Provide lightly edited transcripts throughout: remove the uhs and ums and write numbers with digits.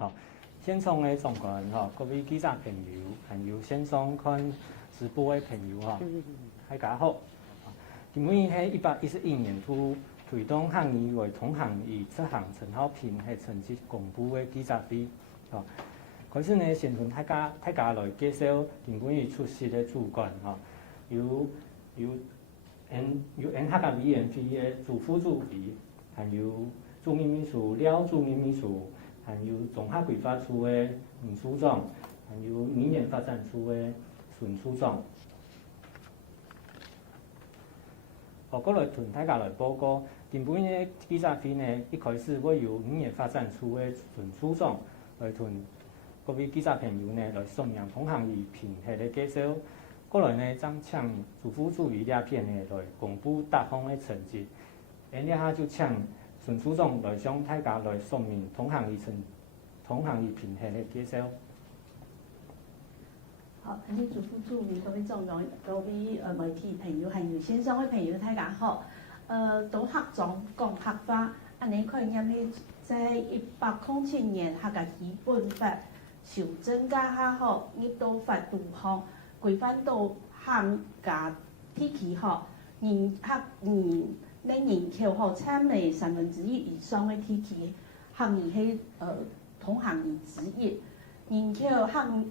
吼。线上的状况吼，各位记者朋友，还有线上看直播的朋友吼，大家好。因为喺111年推动行业为同行业出行陈浩平系成绩公布的记者会，吼。开始呢，先同大家来介绍金管局出席的主管吼，有客家委员会的主副主席，还有驻秘秘书廖驻秘秘书。还有综合规划处的吴处长，还有民研发展处的孙处长。过来同大家来报告，今本的记者会呢，一开始会由民研发展处的孙处长来同各位记者朋友呢来说明同行业评核的介绍。过来呢，将请主副主席廖片呢来公布各方的成绩，然后就请孙处长来向大家来说明同行业评核的介绍。好，主副主席各位总容，各位媒体朋友还有线上的朋友，大家好。都客庄讲客法，安尼概念呢，在1807年客家基本法修正加下后，亦都法度方规范到客家体系吼，人口吼参与1/3以上的体系，行业系同行业之一。人口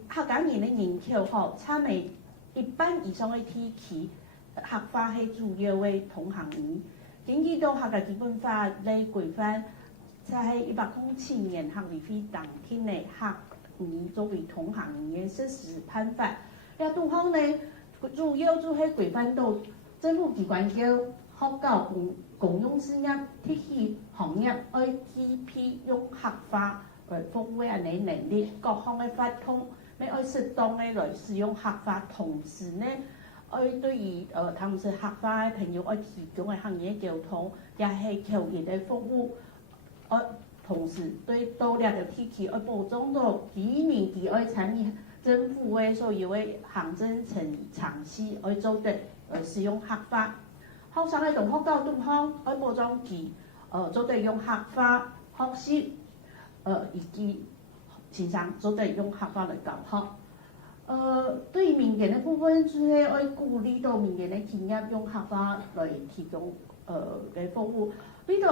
客家人的人口吼参与1半以上的体系，客法系主要的同行业。根据到客家基本法来规范，在1807年客委会当天的客语作为同行业实施判法。了度方呢，主要就是规范到政府机关叫学校公用事业体系行业要具备用客法来服务安尼能力，各项的法统要适当的来使用客法，同时呢，要对于他们是客法的朋友要提供的行业交通也是求业的服务，同时对多了的体系要保障到居民伫要参与政府的所有的行政常识要做得使用客法。学生的同学校东方要保障其做得用客法学习，以及线上做得用客法来教学。对民间的部分，就是要鼓励到民间的企业用客法来提供嘅服务。呢度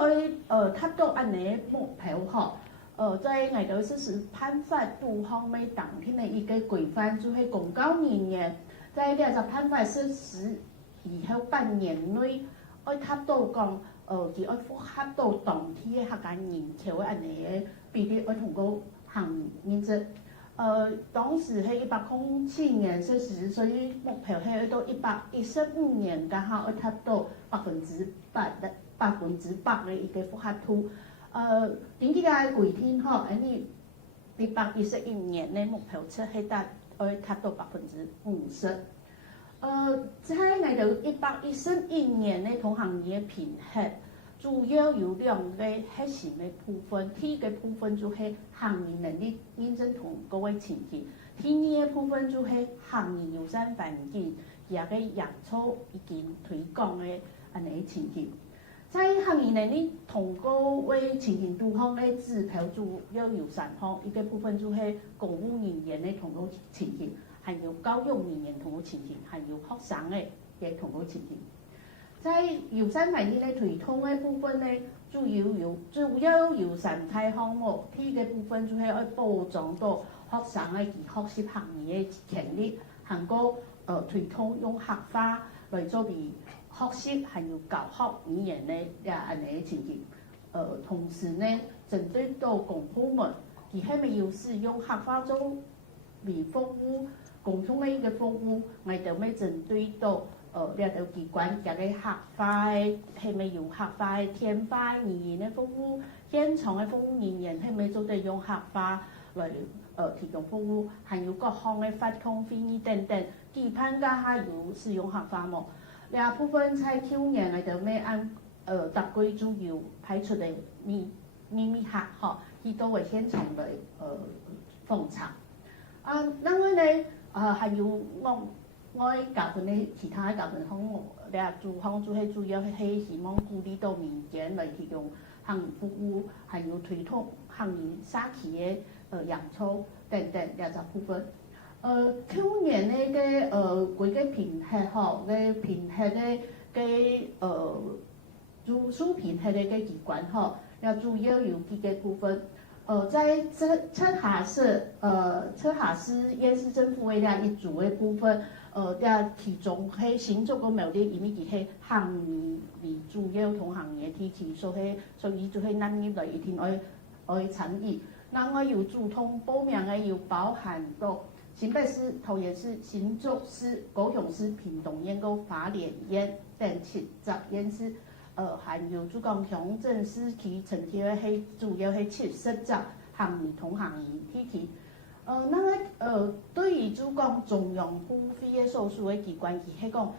达到安尼目标吼，在外头实施判法度方面当天的一个规范，就是公告人员在了解判法实施以后半年内，要达到讲佢要符合到当天的客家人口的安尼的比例，要通过行业制。当时喺1807年实施，所以目标係去到115年，剛好要達到100%嘅一個符合度。根據個規定吼，你111年嘅目標測係要達到50%。在嚟到111年嘅同行業評核，主要有2個核心嘅部分。第一個部分就是行業能力認證通過嘅情形，第二個部分就是行業友善環境也個營造以及推廣嘅安尼情形。在行業能力通過嘅情形度方咧，指標主要有3項，一個部分就是公務人員嘅通過情形，還有教育人員通過情形，還有學生嘅通過情形。在友善環境嘅推動嘅部分咧，主要有3大項目。第一個部分就是要保障到學生嘅學習行業嘅權利，還有推動用客法來作為學習還有教學語言嘅安尼情形。同時呢，針對到公部門，佢係咪要使用客法作為服務公眾嘅一個服務，我哋咪針對到了到機關嘅個客法係咪用客法填發語言嘅服務，現場嘅服務人員係咪做得用客法來提供服務，還有各項嘅法通會議等等，期盼家下有使用客法冇？呢部分在去年我哋咪按特區主要派出嘅秘密客吼，去到為現場來奉查。另外呢，還有我教訓咧其他教訓項目，咧主項主要係希望鼓勵到民間來提供行業服務，還有推動行業社企嘅洋葱等等2十部分。去年咧规个评核吼，个评核咧主评核咧机关吼，要主要有几个部分。在车哈斯烟市政府为了一组的部分，其中迄行政个苗栗，因为其迄行业为主要同行业体系，所以就迄咱入来一定爱参与。那我有主通报名的有包含到新北市、桃园市、新竹市、高雄市、屏东县、个花莲县等70县市。还有主讲乡镇市区承贴的迄主要迄70只行业同行业体系。对于主讲中央付费的所属的机关，其迄讲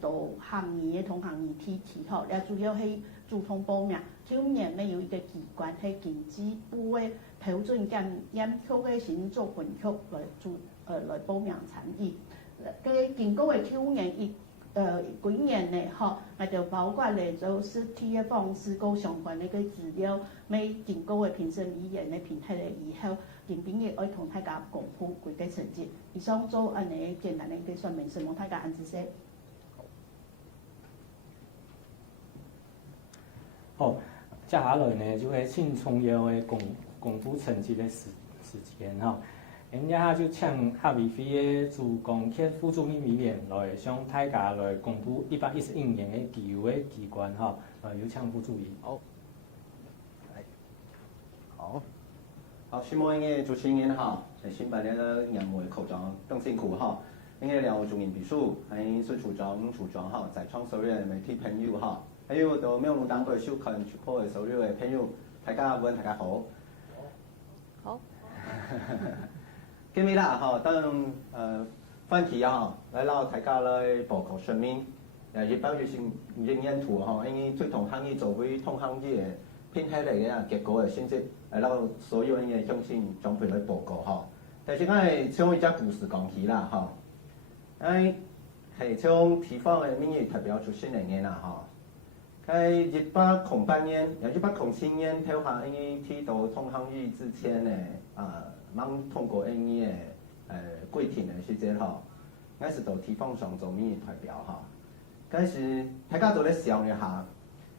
到行业的同行业体系吼，也主要迄主通报名。去年呢有一个机关迄经济部的标准检测的行政分局来报名参与。经过的去年几年呢，吼，也就包括咧做实体的方式，个相关的个资料，每经过的评审委员的评核了以后，林秉业爱同大家公布规个成绩。以上做安尼简单的一个说明，希望大家安知些。好，接下来呢就会请重要的公布成绩的时间吼。人家就请合委会的主公兼副主任委员来向大家来公布111年的技优的机关吼，有请副主任。好，希望嘅主持人哈，新办那个年会口长邓辛苦哈，应该两位主任秘书，还有孙处长、处长哈，在场所有的媒体朋友哈，还有到庙路当个收看直播的所有的朋友，大家问大家好。好。今日啦，吼，等番期啊，来到大家来报告说明，亦包括性人员图吼，因为最同行业作为同行业的评核嚟嘅结果嘅信息，来到所有人嘅相信准备来报告吼。但是我係將一隻故事講起啦，吼，係從地方嘅民意代表出身嚟嘅啦，吼。喺1808年，由1807年頭下，因為提到同行業之前咧，忙通過因嘅規定嘅時節吼，我是到地方上做民意代表吼。嗰時大家做咧想一下，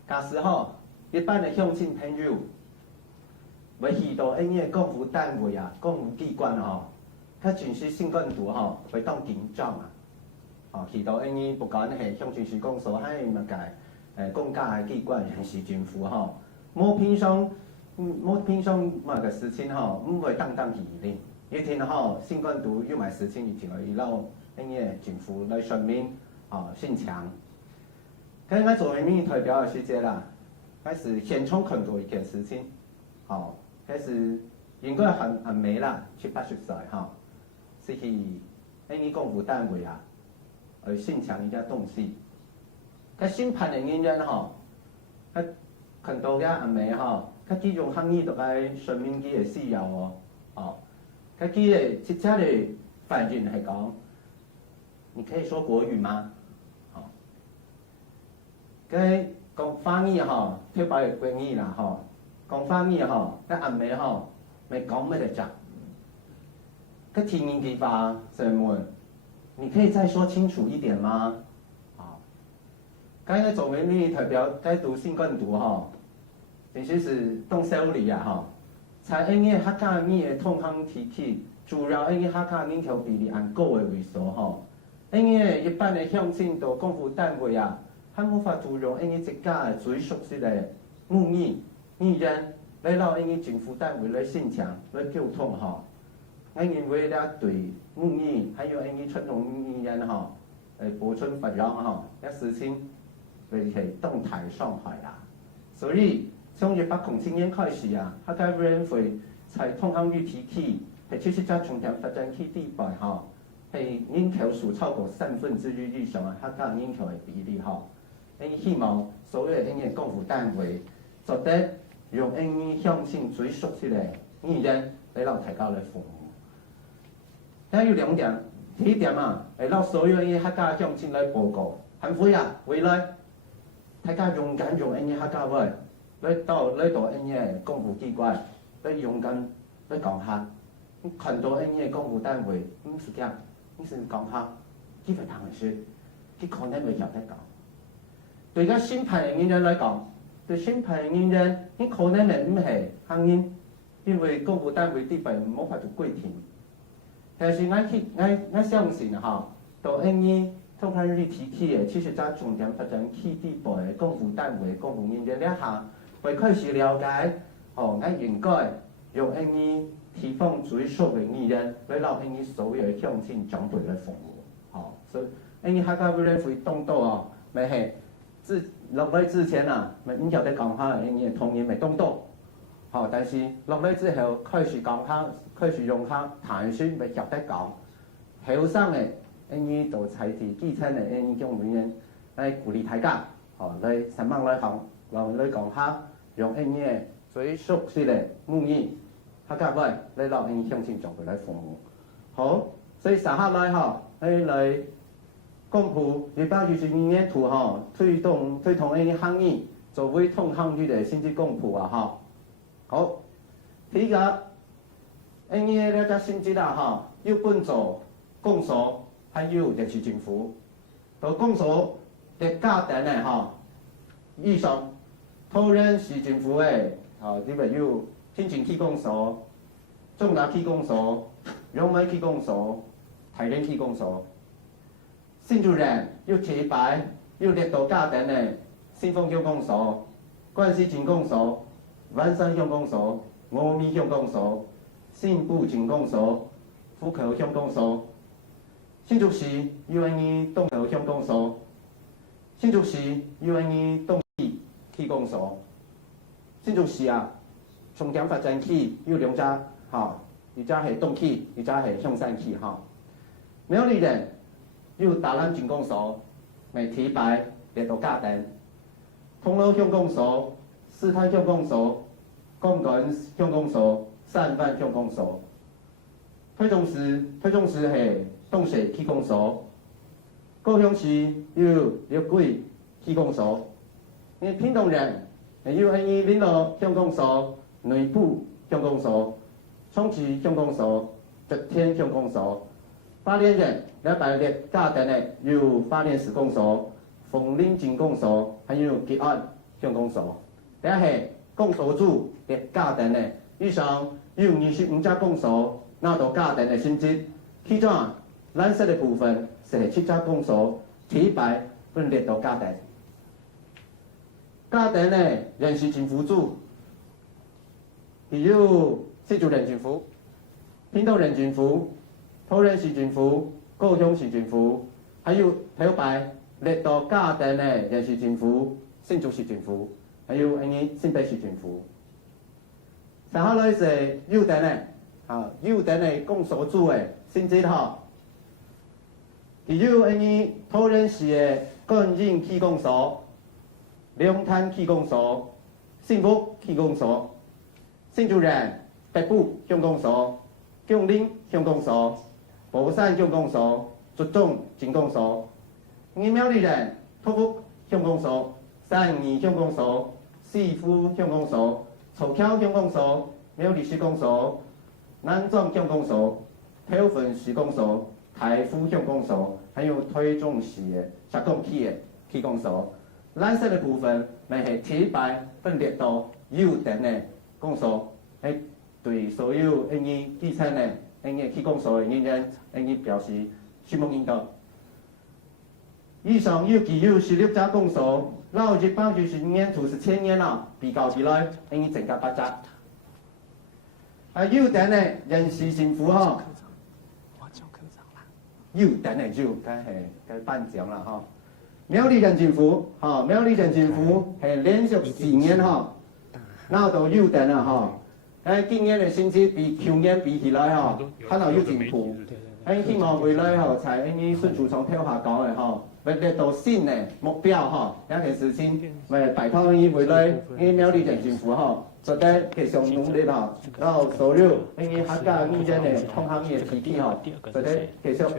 假使吼一般嘅鄉親朋友，要去到因嘅政府單位啊、政府機關吼，佢全是性管圖吼，會當警長啊，吼去到因嘅不管係鄉親事公所喺乜嘅公家嘅機關還是政府吼，冇平常乜嘅事情吼，唔會當去咧。一天吼性管圖要買事情，一定要依老因嘅政府來說明吼信強。咁我作為民意代表嘅時節啦，開始現場看到一件事情，吼，開始應該還未啦，70、80歲吼，是去因嘅政府單位啊，去信強一啲東西。佢審判嘅原因吼，佢看到嘅還未吼，佢幾種行業都係說明佢嘅需要哦，哦，佢嘅即刻嘅反應係講，你可以說國語嗎？佢講翻譯吼，特別係國語啦吼，講翻譯吼，佢還未吼，未講乜嘢啫。佢聽人哋話就問，你可以再說清楚一點嗎？剛才作為民意代表，該讀性管圖吼，其實是動手里啊吼，才因為客家人嘅同行體系，主要因為客家人口比例按高嘅為數吼，因為一般嘅鄉親到政府單位啊，佢無法度用因為一家嘅最熟悉嘅母語言來到因為政府單位來信強來溝通吼，因為為了對母語還有因為傳統語言吼，保存發揚吼，一事情。係動態上海啦，所以從1807年開始啊，客家委員會在同行業體系係70家重點發展區地帶吼，係人口數超過1/3以上嘅客家人口嘅比例吼，希望所有因嘅政府單位做得用因鄉親最熟悉嘅語言嚟到大家來服務。但有兩點，第一點啊，係讓所有因客家鄉親來報告，幸會啊，未來。大家勇敢用因嘅客家話，來到因嘅政府機關，來勇敢来讲下，很多因嘅公务单位唔是咁，你是讲下，基本上是，佢可能會曉得講。對個新派嘅人來講，對新派嘅人，你可能係唔係行業，因為公務單位啲份冇法度規定。但是我相信嚇，到因為通常你提起嘅，其實在重點發展起啲部嘅公務單位、公務人員呢下，會開始了解，我應該用因為提供最受惠嘅人，來讓因為所有鄉親長輩來服務，嚇，所以因為客家委員會動到哦，咪係落嚟之前啊，咪唔曉得講下因為同仁咪動到，嚇，但是落嚟之後開始講下，開始用下談説咪曉得講，後生嘅因為做財體基層嘅因為公務員來鼓勵大家，嚇，來上網來講，來講下用因為最熟悉嘅母語。客家話嚟讓因鄉親長輩來服務，好，所以撒下來嚇，嚟公布120年圖嚇，推動因行業作為同行業的甚至公布啊嚇，好，第一個因呢個甚至啦嚇，要幫助公所，還有人事政府，到公所嘅家庭咧嚇，以上，討人事政府嘅嚇，呢個要。天前區公所、中亞區公所、陽明區公所、台聯區公所，新主人要提拔要列到家庭嘅新豐鄉公所、關西鎮公所、灣山鄉公所、峨眉鄉公所、新埔鎮公所、虎口鄉公所，新竹市要因東口鄉公所，新竹市要因東區公所，新竹市啊。重點發展區有兩家，嚇，一家係東區，一家係香山區，嚇。苗栗人有大欖鎮公所，咪提拔列到家庭；通樂鄉公所、獅灘鄉公所、公館鄉公所、三番鄉公所。台中市係東勢區公所，高雄市有六桂區公所。你屏東人有因林樂鄉公所。內部鄉公所、冲刺鄉公所、竹田鄉公所，花蓮人兩百列家庭嘅有花蓮市公所、鳳林鎮公所，還有吉安鄉公所。第一係公所主列家庭嘅，以上有25家公所拿到家庭嘅性質，其中藍色嘅部分係7家公所提拔分列到家庭。家庭嘅人事政府主。有新竹人政府、屏東人政府、桃園市政府、高雄市政府，還有提拔列到家庭嘅人事政府、新竹市政府，還有新北市政府。剩下來是幼等嘅，幼等嘅公所主嘅性質嚇，有桃園市嘅觀音區公所、龍潭區公所、幸福區公所。新竹人北部鄉公所、薑林鄉公所、寶山鄉公所、竹中鎮公所；苗栗人土福鄉公所、三義鄉公所、四福鄉公所、草橋鄉公所、苗栗市公所、南莊鄉公所、桃園市公所、台福鄉公所，還有台中市嘅石岡區嘅區公所。藍色嘅部分咪係提拔分列到幼等嘅。公所係對所有基層嘅區公所嘅人表示拭目以待。以上有16家公所，然120年圖是1000年啦，比較起來增加8家。幼等嘅人事政府嗬，幼等嘅幼梗係頒獎啦嗬。苗栗人政府嗬，苗栗人政府係連續4年嗬。拿到幼等啦嗬，今年嘅薪資比去年比起來嗬，可能有進步。希望未來嗬，在孫處長跳下講嘅嗬，會列到新嘅目標嗬，一件事情，咪拜託未來苗栗人政府嗬，做得繼續努力嗬，然後所有客家語言嘅同行業體系嗬，做得繼續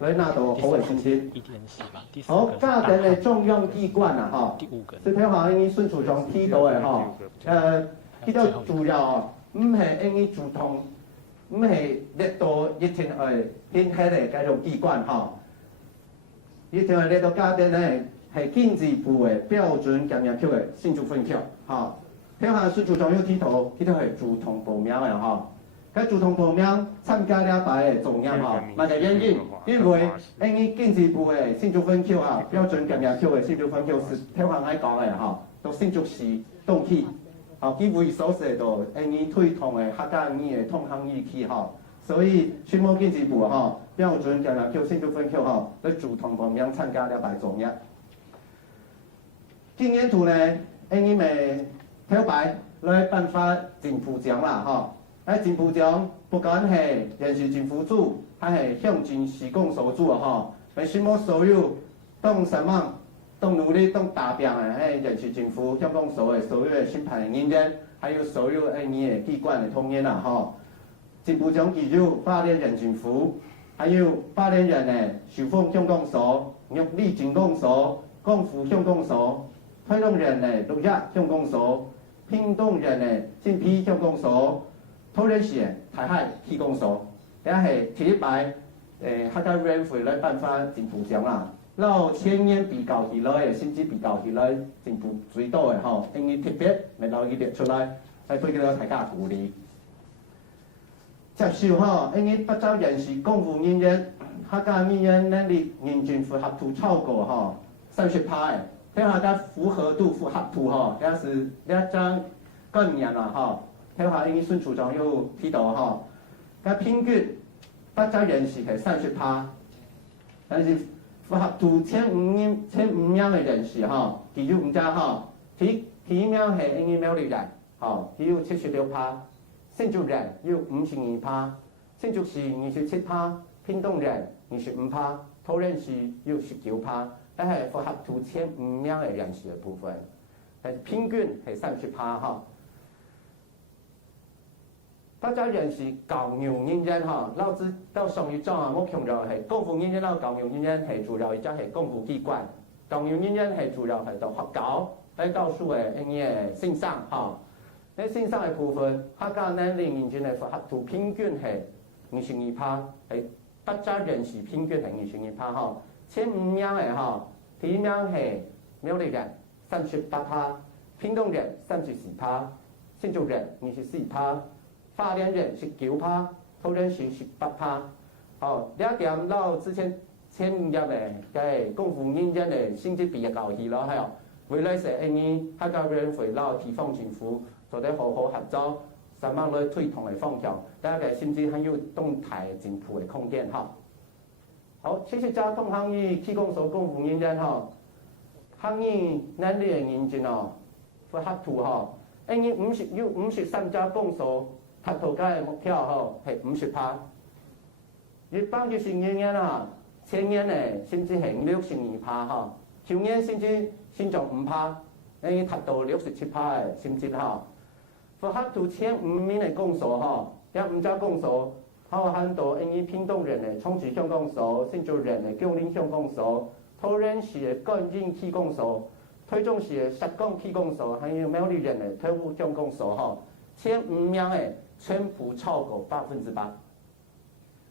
來拿到好嘅薪資。好，家庭嘅中央機關啊嗬，是睇下孫處長提到嘅嗬。比較主要唔係因為主動，唔係列到一天偏喺嚟嗰種機關吼。一天係列到家庭咧係經濟部嘅標準檢驗票嘅新竹分票吼。聽下是主動有睇到係主動報名嘅吼。佢主動報名參加了排嘅重要吼，乜嘅原因？因為因為經濟部嘅新竹分票啊，標準檢驗票嘅新竹分票是聽下愛講嘅吼，到新竹市東區。佢為所說到因為推動嘅客家語嘅通行語區吼，所以宣務經濟部吼標準檢驗票新竹分票吼，嚟主動報名參加了排重要。今年度呢，因為咪挑排來頒發政府獎啦吼。政府獎不管係人事政府組，還係鄉鎮市公所組吼，咪希望所有當什麼當努力當達標嘅人事政府鄉公所嘅所有嘅審判人員，還有所有嘅機關嘅同仁啦吼。政府獎記住花蓮人政府，還有花蓮人嘅壽豐鄉公所、玉里鎮公所、光復鄉公所、推動人嘅六一鄉公所、屏東人嘅新皮鄉公所。桃園市台海區公所，也係第一擺客家委員會來頒發政府獎啦。然前年比較起來，甚至比較起來，政府最多嘅吼，因為特別咪攞佢列出來，嚟對佢哋大家鼓勵。接受吼，因為不少人士公務人員、客家語言能力認證符合度超過吼30%嘅，聽下家符合度符合度吼，也是一張概念啦吼。睇下因為孫處長有提到吼，佢平均不少人士係30%，但是符合度前五名嘅人士吼，佢有唔只吼，第一名係因為苗栗人，吼，佢有76%，新竹人有52%，新竹市27%，屏東人25%，桃園市有19%，但係符合度前5名嘅人士嘅部分，但平均係30%吼。不少人是教育人員吼，老子到上一章啊，我強調係公務人員啦，教育人員係主要，亦即係公務機關。教育人員係主要係到學校嚟教書嘅一啲先生吼。喺先生嘅部分，客家能力認證嘅符合度平均係52%，係不少人士平均係52%吼。前5名嘅吼，第一名係苗栗人38%，屏東人34%，新竹人24%。花蓮人19%，桃園市18%。哦，呢一點到之前前5日嘅公務人員嘅薪資比較起咯，係哦。未來是因為客家委員會撈地方政府做得好好合作，想辦來推動嘅方向，大家甚至還有動態進步嘅空間哈。好，70家通行業區公所公務人員哈，行業能力嘅認證哦，符合度哈，因為53家公所。達到嘅目標吼係50%，而幫助性人員啦，前年咧甚至係62%吼，去年甚至先漲5%，已經達到67%嘅甚至吼，符合度前5名嘅公所吼，有5家公所，包含到因為屏東人嘅衝刺鄉公所、新竹人嘅九林鄉公所、桃園市嘅觀音區公所、台中市嘅石岡區公所，還有苗栗人嘅台湖鄉公所吼，前5名嘅。全部超過8%，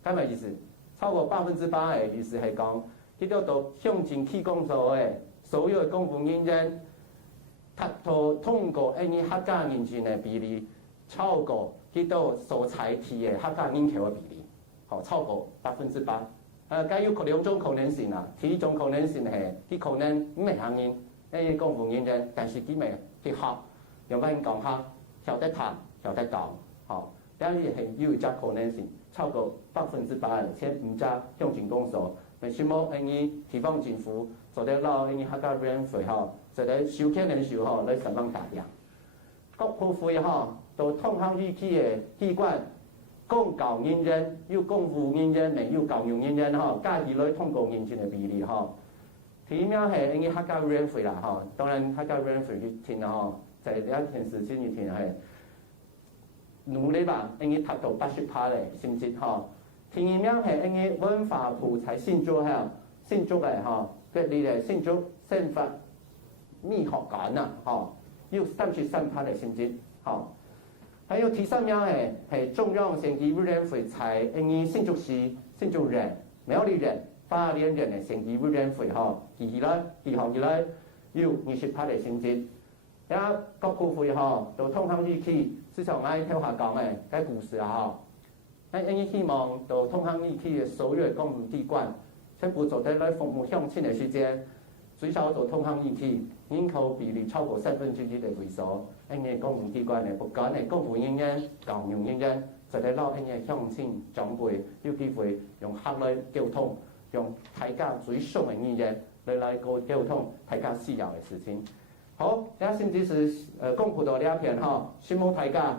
咁嘅意思？超過8%嘅意思係講，呢度到鄉鎮區公所嘅所有嘅公務人員，達到通過呢客家人群嘅比例超過呢度所採提嘅客家人口嘅比例，好超過8%。咁有兩種可能性啦，第一種可能性係佢可能唔係行人，呢公務人員，但是佢咪去學，用翻講下，曉得談，曉得講。好，當然係有一家可能性超過8%嘅前5家鄉鎮公所，咪希望呢地方政府做得撈呢客家委員會吼，做得授權人數吼嚟上網達標。各部會吼到通行語區嘅機關，公教人員有公務人員，咪有教育人員吼，加起來通過認證嘅比例吼。第一名係呢客家委員會啦吼，當然客家委員會去聽啦吼，在呢一件事先去聽係。努力吧，因為達到80%嘅成績吼。第二名係因為文化部喺新竹嚇，新竹嘅吼，佢哋嘅新竹生物醫學館啊，吼，有33%嘅成績吼。还有第三名诶，系中央选举委员会在新竹市新竹人、苗栗人、花莲人嘅选举委员会吼，期来有28个成绩。也各部会吼都通向议起，市场爱跳下讲诶，该故事吼。希望都通向议起嘅所有公务机关，全部做得来服务乡亲嘅时间，最少都通向议起，人口比例超过1/3嘅会所，公务机关嘅不管係公务人員、教育人員，就得攞鄉親長輩有機會用客來溝通，用大家最常嘅語言來溝通大家需要嘅事情。好，而甚至是公布到兩篇哈，希望大家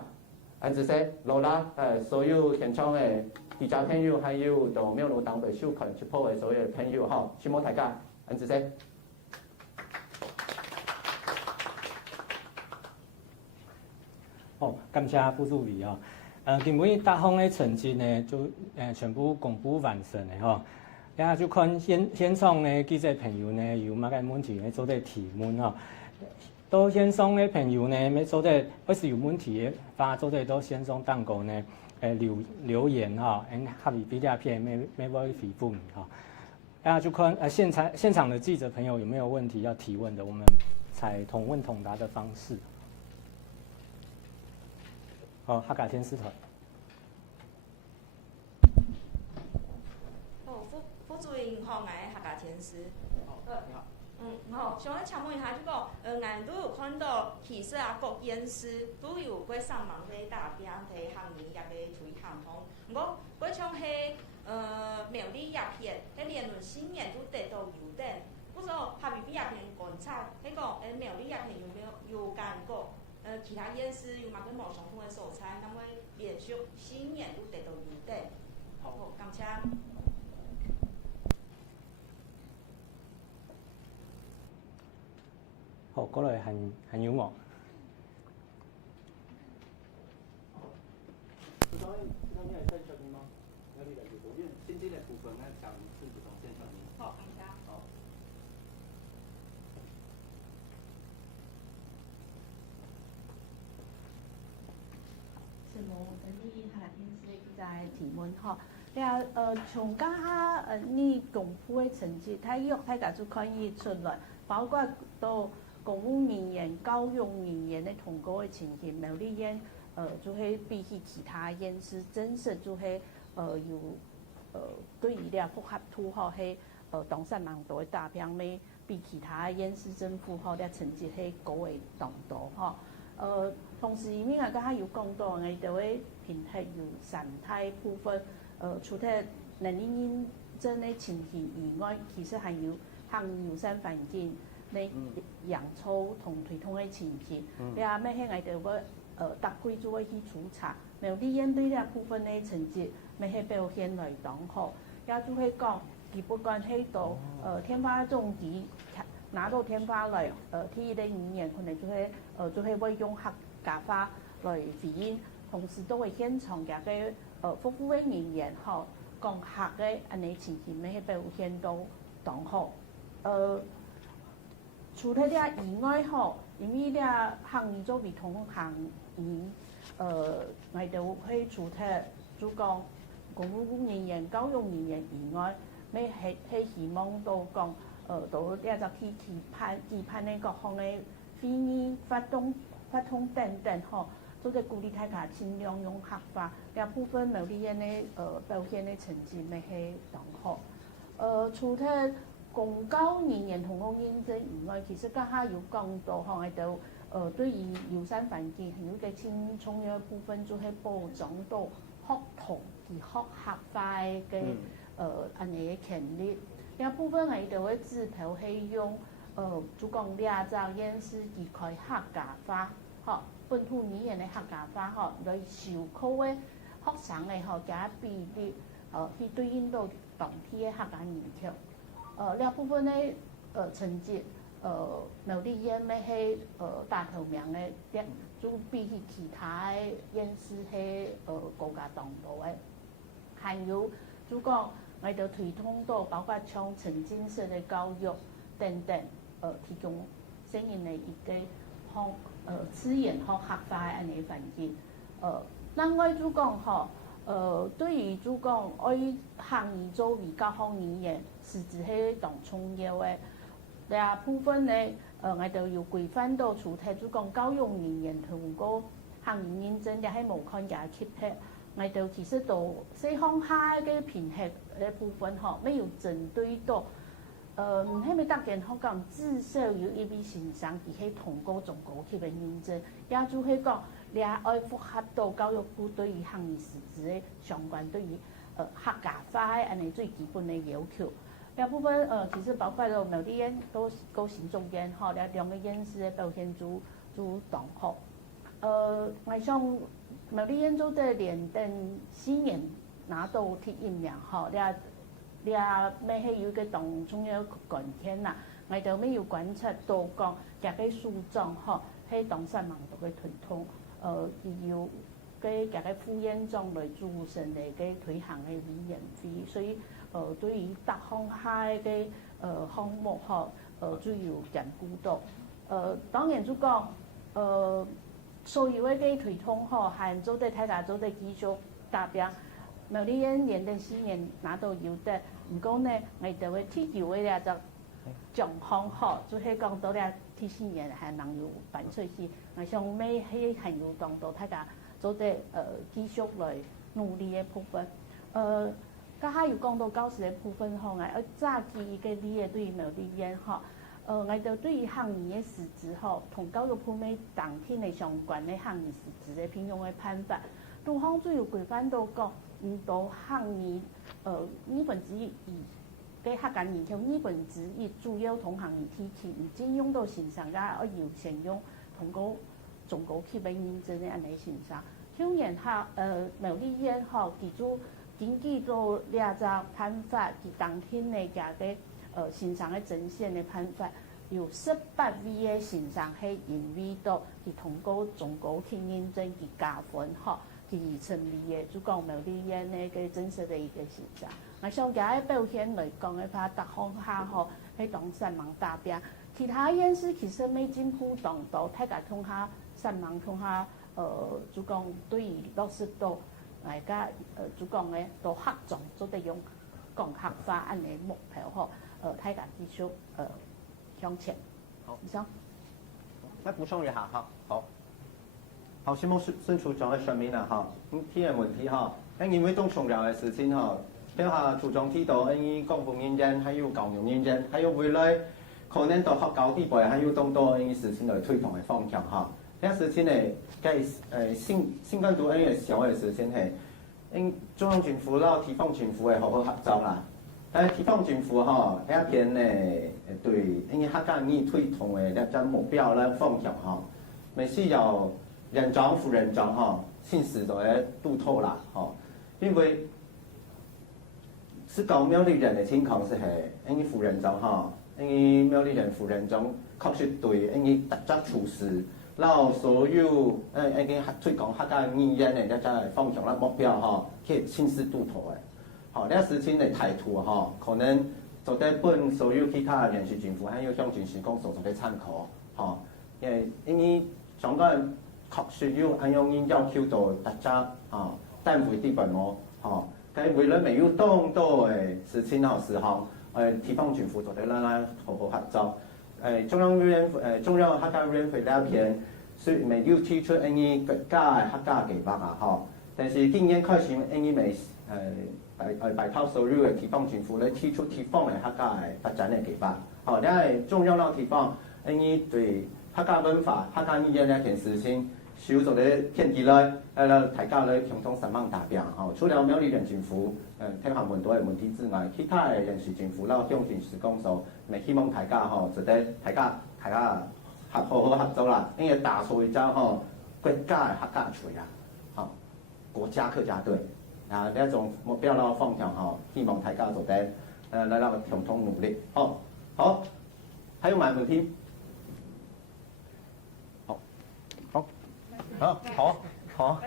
這些羅拉所有現場嘅記者朋友，還有到廟路黨隊收看直播嘅所有朋友哈，希望大家這些。好，感謝副主委哦。今尾各項嘅成績呢，就全部公布完成嘅吼。也就看現場嘅記者朋友呢，有乜嘅問題呢，做啲提問吼。到現場嘅朋友呢，要做啲或是有問題嘅話，做啲到現場當個呢，留言哈，下面比較片沒回復你哈。大家就看現場的記者朋友有沒有問題要提問的，我們採同問同答的方式。好，客家天師團。副主任好，我係客家天師。你好。好，想咧請問一下，就講我都有看到，其實啊各縣市都有過上網去打拼，去行業也去推行通。不過，嗰種係苗栗鴉片，喺連輪新年都得到優等。不過，下邊鴉片觀察，喺講苗栗鴉片有感覺，其他縣市有乜個冇相同嘅素材，咁會連續新年都得到優等。好，感謝。好，過來很幽默。知道你係新出面嗎？有啲嚟做，因為先知嘅部分咧就先至講先出面。好，感謝。好。是冇你客家天師在提問吼。從家下你公布嘅成績，大家就可以出來，包括到公務人員、教育人員嘅通過嘅情形，苗栗縣就係比起其他縣市真實就係有對於咧複合圖吼係當山蠻多嘅大標咪比其他縣市政府吼咧成績係高嘅當多吼。同時因為我家下有講到，我哋會平衡有生態部分，除咗能力認證嘅情形以外，其實還有行友善環境。你養草同推動嘅情形，你啊咩係我哋會特區就會去處查，苗栗縣對呢部分嘅成績，咩係表現來當好，也就係講，佢不管係到天花種地拿到天花來，第一嘅語言可能就係會用客家話來回應，同時都會現場嘅服務嘅人員吼講客嘅安尼情形，咩係表現到當好，除咗啲以外吼，因為啲行業做唔同行業，我哋會除咗就講公務人員、教育人員以外，咩係希望到講到啲就去期盼呢各項嘅會議發動等等吼，都係鼓勵大家盡量用客話，呢部分苗栗縣嘅表現嘅成績咪係當好，除咗公教人員同工認證以外，其實家下有更多項喺度，對於友善環境有嘅輕重要部分，就係保障到學童而學客化嘅安尼嘅權利。呢部分喺度嘅指頭係用就講兩隻縣市而開客家話，嗬本土語言嘅客家話，嗬來授課嘅學生嘅嗬加比例，去對應到當地嘅客家人口。呢部分咧成績，苗栗縣咪係大頭名嘅，就比起其他嘅縣市係國家當多嘅。還有就講我哋推動到包括像沉浸式嘅教育等等，提供相應嘅一個資源和客化嘅安尼環境。咱爱主讲吼，对于主讲爱行业作为教学语言，实质迄当重要的。另部分呢，我就要规范到主体主讲教育语言同个行业认证，也迄无看价吸引。我就其实到西方下嘅评核嘅部分吼，没有针对到。迄咪大件好讲，至少有一笔先生伫迄通过中国去嘅认证，也就迄讲，你也爱符合到教育部对于行业实质嘅相关对于客家化嘅安尼最基本嘅要求。两部分其实包括了苗栗县都行政院吼，两个县市嘅表现主动吼。我想苗栗县做的连登4年拿到第1名吼，也咩係有個當中嘅關鍵啦，我哋咩要觀察到講，夾個書狀吼，喺當山網度嘅推通，要嘅夾個副院長來主成嚟嘅推行嘅委員會，所以對於各項下嘅項目吼，主要兼顧到，當然就講所有嘅推通吼，係做得大家做得繼續達標。苗栗縣連登4年拿到有的，唔過呢，我哋會提高嘅咧就狀況好，就係講到咧第4年係能有辦出去。我想咩係很有當到大家做得繼續來努力嘅部分。家下又講到教師嘅部分吼，我早期嘅啲嘢對苗栗縣吼，我哋對於行業嘅實質吼，同教育部咩當天嘅相關嘅行業實質嘅聘用嘅辦法，都方主要規範到講。到行業1/2嘅客家研究1/2主要同行業提起，唔僅用到線上，也要先用通過中國去俾認證嘅安尼線上。當然下苗栗縣吼，記住根據到兩隻辦法，佢當天嘅價嘅線上嘅呈現嘅辦法，有18位嘅線上係因為到佢通過中國去認證佢加分吼。其成立嘅，就講苗栗縣呢個真實嘅一個現象。我想喺表現來講嘅話，特項下吼喺當山網達標，其他縣市其實未進步當到，大家通下山網通下就講對於落實到大家就講嘅到合作做得用講客化安尼目標吼，大家繼續向前。好，以上。再補充一下哈，好。好，希望伸出講嘅上面啦，哈，聽嘅問題哈，因為當重要嘅事情哈，等下處長提到，因為公務人員，還有教育人員，還有未來可能到學校地步，還有更多因為事情來推動嘅方向哈。呢個事情呢，嘅新冠度因為小嘅事情係，因中央政府啦、地方政府係好好合作啦。但係地方政府哈，呢一邊呢對因為客家語推動嘅一種目標啦、方向哈，咪需要。人長副人長哈，現時就係督透啦，哈，因為是講苗栗人嘅情況是係，因為副人長哈，因為苗栗人副人長確實對因為特質處事，然後所有因為推廣客家語言嘅一個方向啦目標哈，去親自督透嘅，好，呢個事情嘅態度哈，可能就得本所有其他縣市政府還有鄉鎮市公所做啲參考，哈，因為香港。確實要按用應要求到大家啊，單位的本務嚇，但係為了沒有當多嘅事情和事項，地方政府做得啦好好合作。中央客家委員會呢邊雖然未有提出any國家嘅客家計劃啊，嚇，但是今年開始因為拜託所有嘅地方政府咧提出地方嘅客家嘅發展嘅計劃，嚇，因為中央啦地方因為對客家文化、客家語言呢件事情。少做啲天地咧，大家咧共同上網達標吼。除了苗栗縣政府聽下問到嘅問題之外，其他嘅縣市政府啦、鄉鎮市公所，咪希望大家吼，就得大家好好合作啦，因為打造一張吼國家嘅客家隊啊，吼國家客家隊啊呢一種目標啦方向吼，希望大家就得來共同努力。好，還有冇問題？好，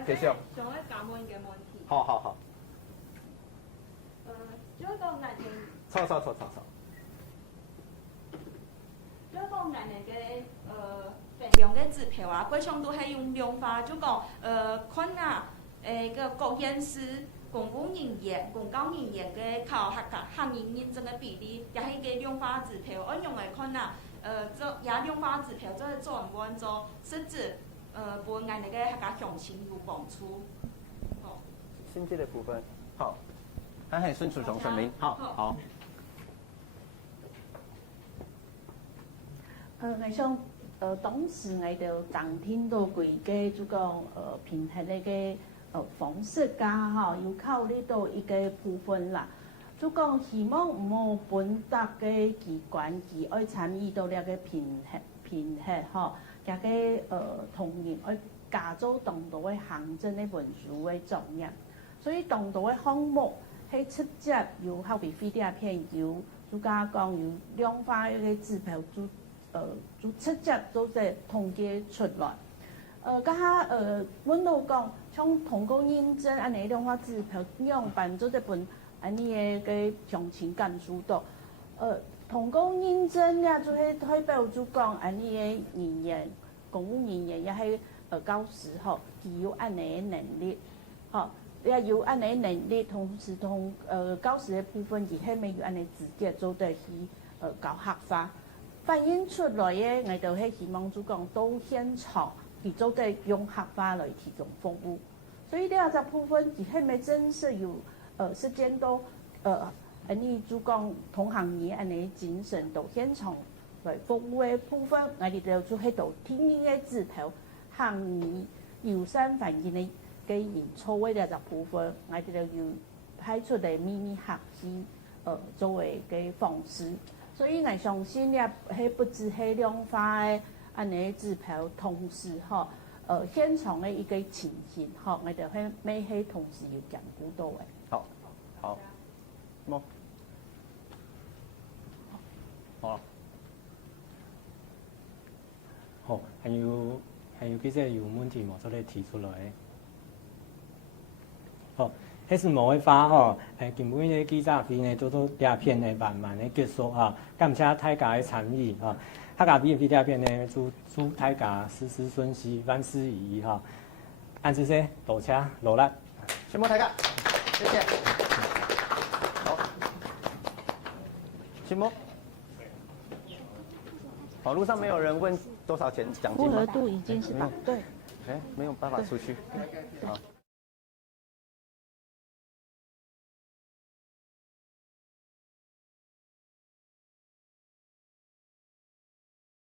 繼續。仲有一問嘅問題。好。做一個藝人。錯。做一個藝人嘅量嘅支票啊，过上都系用量化，就讲看啊，个国验师、公务人员、公教人员嘅考合格行业认证嘅比例，也系个量化支票，按用嚟看啊，做也量化支票，做做唔按做实质，对我哋嘅合格详情有帮助。好，薪资的部分，好，还系孙处长说明，好，好。我想當時我就常聽到幾個就講評核那個方式啊，哈，要考慮到一個部分啦。就講希望唔好本特嘅機關佢愛參與到呢個評核，哈，加個同仁愛加做當道嘅行政嘅文書嘅作業。所以當道嘅項目係直接由後邊飛啲片由就講由量化嘅指標就直接都係統計出來。家下阮都講，像通過認證安尼量化指標樣辦做一本安尼嘅詳情簡書度。通過認證咧，就係代表就講安尼嘅人員，公務人員也係教師吼，佢有安尼嘅能力，吼，也有安尼嘅能力，同時教師嘅部分，佢係未有安尼直接做得去搞合法。反映出來嘅，我就係希望就講到現場，佢做得用合法來提供服務。所以呢一個部分，佢係咪真是有實踐到安尼就講同行業安尼精神到現場來服務嘅部分，我哋就喺度天然嘅指標，行業友善環境嘅營造嘅呢一個部分，我哋就要派出嚟秘密學習作為嘅方式。所以我相信咧，係不止係量化嘅安尼指標，同時吼，現場嘅一個情形，吼，我哋係咩係同時要兼顧到嘅。好，好，冇，好，好，還有幾隻有問題冇？做嚟提出來。好。迄是無嘅話吼，根本嘅記者會呢，做到鴉片呢慢慢嘅結束啊，感謝大家嘅參與啊，客家邊鴉片呢，祝大家事事順遂，萬事如意哈。按住先，多謝努力。全部大家，謝謝。好，全部。網絡上沒有人問多少錢獎金嗎？複合度已經是吧？對。沒有辦法出去。好。